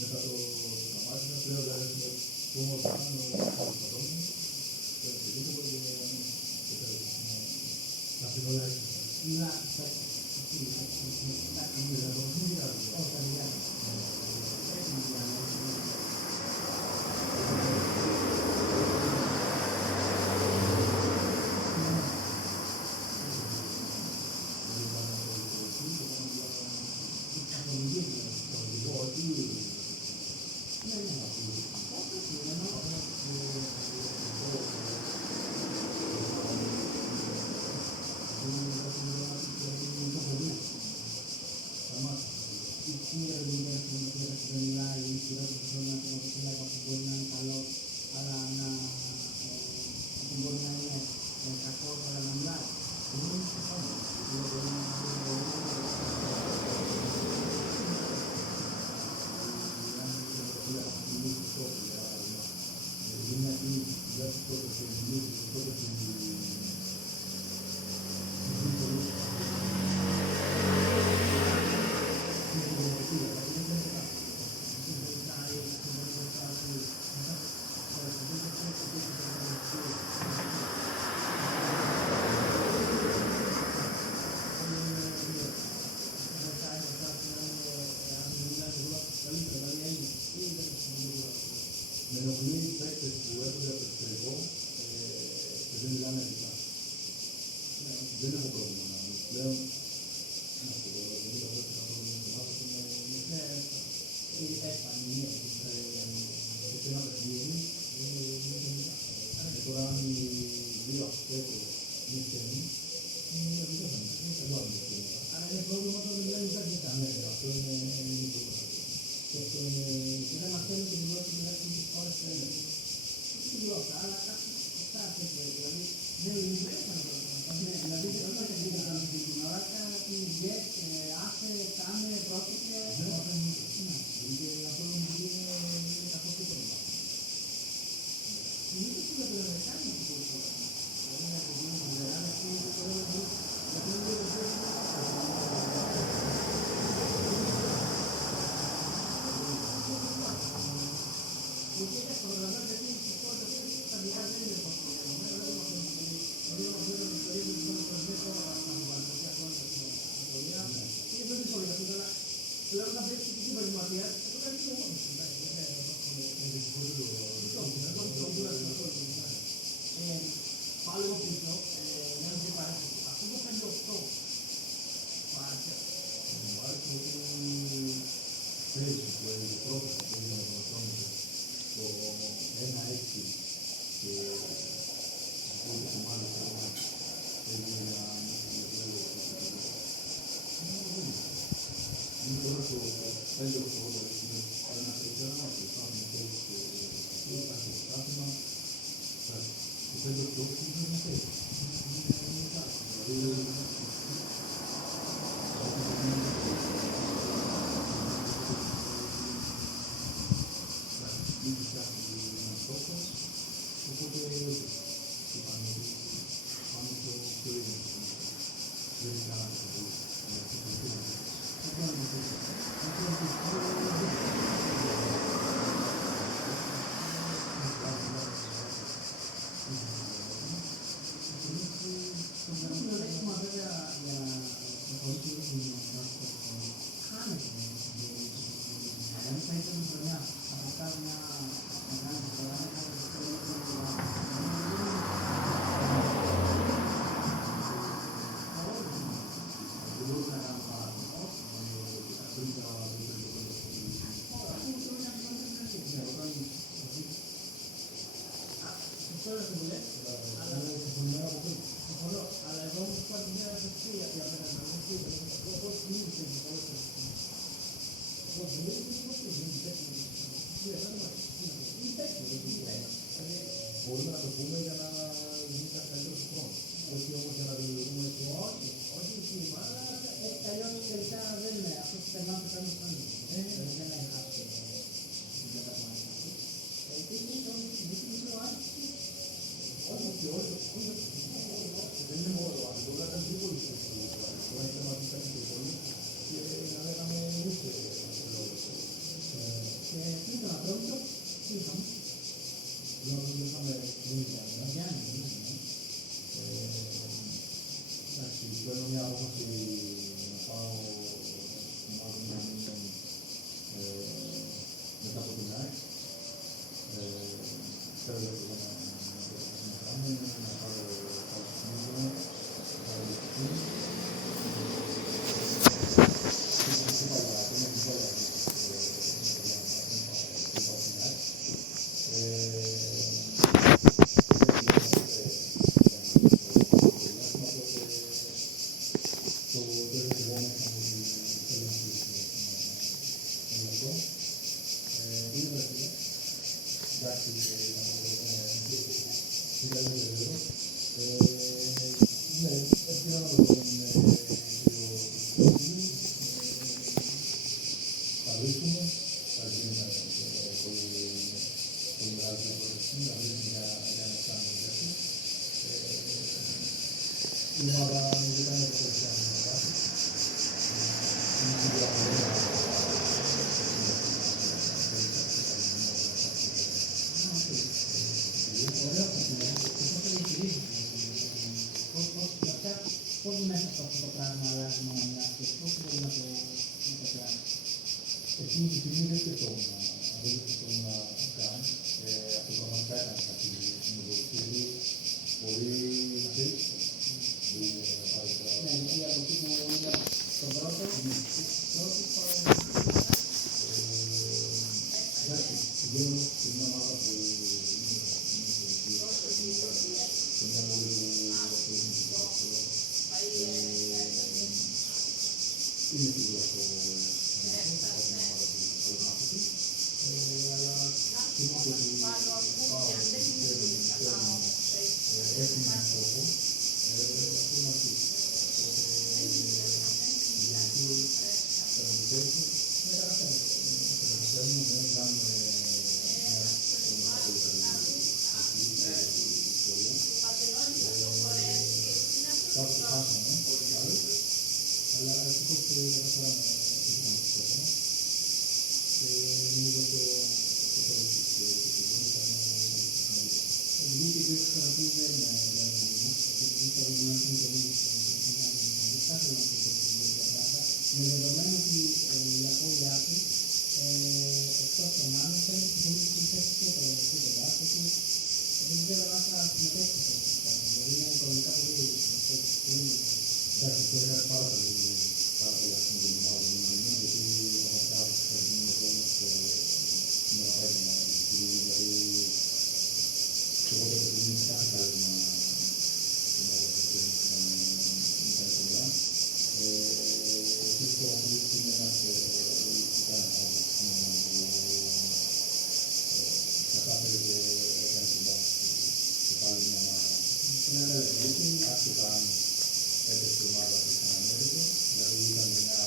μετά το σταμάτησα, πλέον δηλαδή το μόνο που κάνω είναι το πατώμιο, το οτιδήποτε και τέλος. Να συνολά έξω. Να, Με ενοχλεί οι παίκτες που έρχονται από το εξωτερικό και δεν μιλάνε αγγλικά. Δεν έχω πρόβλημα να μιλήσω. Πλέον, να σου πω, δεν έχω πρόβλημα με το μάθος είναι ένα παιχνίδι. Τώρα αν οι δύο αυτές είναι στενοί, δεν θα μιλήσω. Άρα είναι πρόβλημα το δεν μιλάνε αγγλικά. Ναι, αυτό είναι πρόβλημα. Και δεν μαθαίνουν την γλώσσα τουλάχιστον τις χώρες όχι την γλώσσα, αλλά αυτά τέτοια, δηλαδή δεν είναι δηλαδή δεν θα την την ώρα κάτι γες, άσε, κάνε, πρόκειται. Δεν μαθαίνουν και αυτό είναι καθώς το πρόβλημα. Συνήθως που δεν το κάνει αυτό το πρόβλημα. Δηλαδή να το δίνει την μεγάλη αυτή το πρόβλημα, γιατί είναι λίγο porque es programar de ti, si todo es calidad de vida, porque no me lo digo que no digo que no estoy en un proceso a la fantasía con la autoridad. Y entonces sobre la ciudad, la otra vez que quiero ir más allá, eso es lo que Fallo piso, non si parece, a tutto quello sto, parte. Marco spesso quelli proprio che vogliono confronto con NX che si può chiamare per il meglio solo è una persona che fa un testo anche statima quello che ho finito in testo Μπορούμε να το πούμε για να γίνει κάτι καλύτερο στον χρόνο. Όχι όμως για να δημιουργούμε Όχι, όχι σύστημα, αλλά έτσι αλλιώς τελικά δεν είναι. Αυτό που περνάμε το κάνουμε πάνω. Δεν είναι χάσει την καταπληκτική αυτή. Επίσης, είναι ο άρχης. Όχι, δεν είναι μόνο το άρχης. Τώρα ήταν πιο πολύ σημαντικό. Τώρα είχαμε αφήσει κάτι πιο πολύ και να λέγαμε ούτε λόγος. Και είχαμε. είχαμε γίνει Γιάννη, εντάξει, παίρνω μια απόφαση να πάω μάλλον να μείνω μετά από την ΑΕΚ. Θέλω να κάνω, να πάρω κάτι συνήθω, να πάρω λεπτική. Πώς μέσα από αυτό το πράγμα αλλάζει μόνο μια και πώς μπορεί να το κάνει. Εκείνη τη στιγμή δεν σκεφτόμουν να κάνω. Αυτό το πραγματικά ήταν κάτι που βοηθήσει πολύ να θέλει. Ναι, γιατί από εκεί που είδα τον πρώτο, εντάξει, πηγαίνω σε μια ομάδα που σε μια πόλη που ασχολείται με το ποδόσφαιρο. Είναι σίγουρα στο έχει έναν στόχο, αυτό να πει. Καταφέρνουμε, δεν κάνουμε μια πολύ καλή ιστορία. Κάπου το χάσαμε, αλλά ευτυχώς καταφέραμε να το στόχο μας. Νομίζω αυτό το τέλος της σεζόν ήταν σημαντικό. επειδή και το έχεις παραπεί δεν είναι για να δούμε, επειδή θα δούμε να είναι το ίδιο στο δεν θα ήθελα να πω το ίδιο πράγματα, με δεδομένο ότι η απώλειά του, εκτός των άλλων, θέλει και πολύ στην θέση και το μπάσκετ, δεν ξέρω αν θα συμμετέχει σε αυτό το πράγμα, δηλαδή είναι οικονομικά πολύ δύσκολο. Εντάξει, αυτό είναι πάρα πολύ άσχημο για την ομάδα μου, γιατί πραγματικά είναι χρόνος με ένα πράγμα. Δηλαδή, και εγώ το παιδί είναι κάθε κάλεσμα στην ομάδα που ήταν κοντά. Φυσικό αυτό είναι ένας πολιτικά άνθρωπος που κατάφερε και έκανε την βάση και πάλι μια ομάδα. Είναι ένα λεπτό, άσχετα αν έπαιξε η ομάδα και ξανανέβηκε, δηλαδή ήταν μια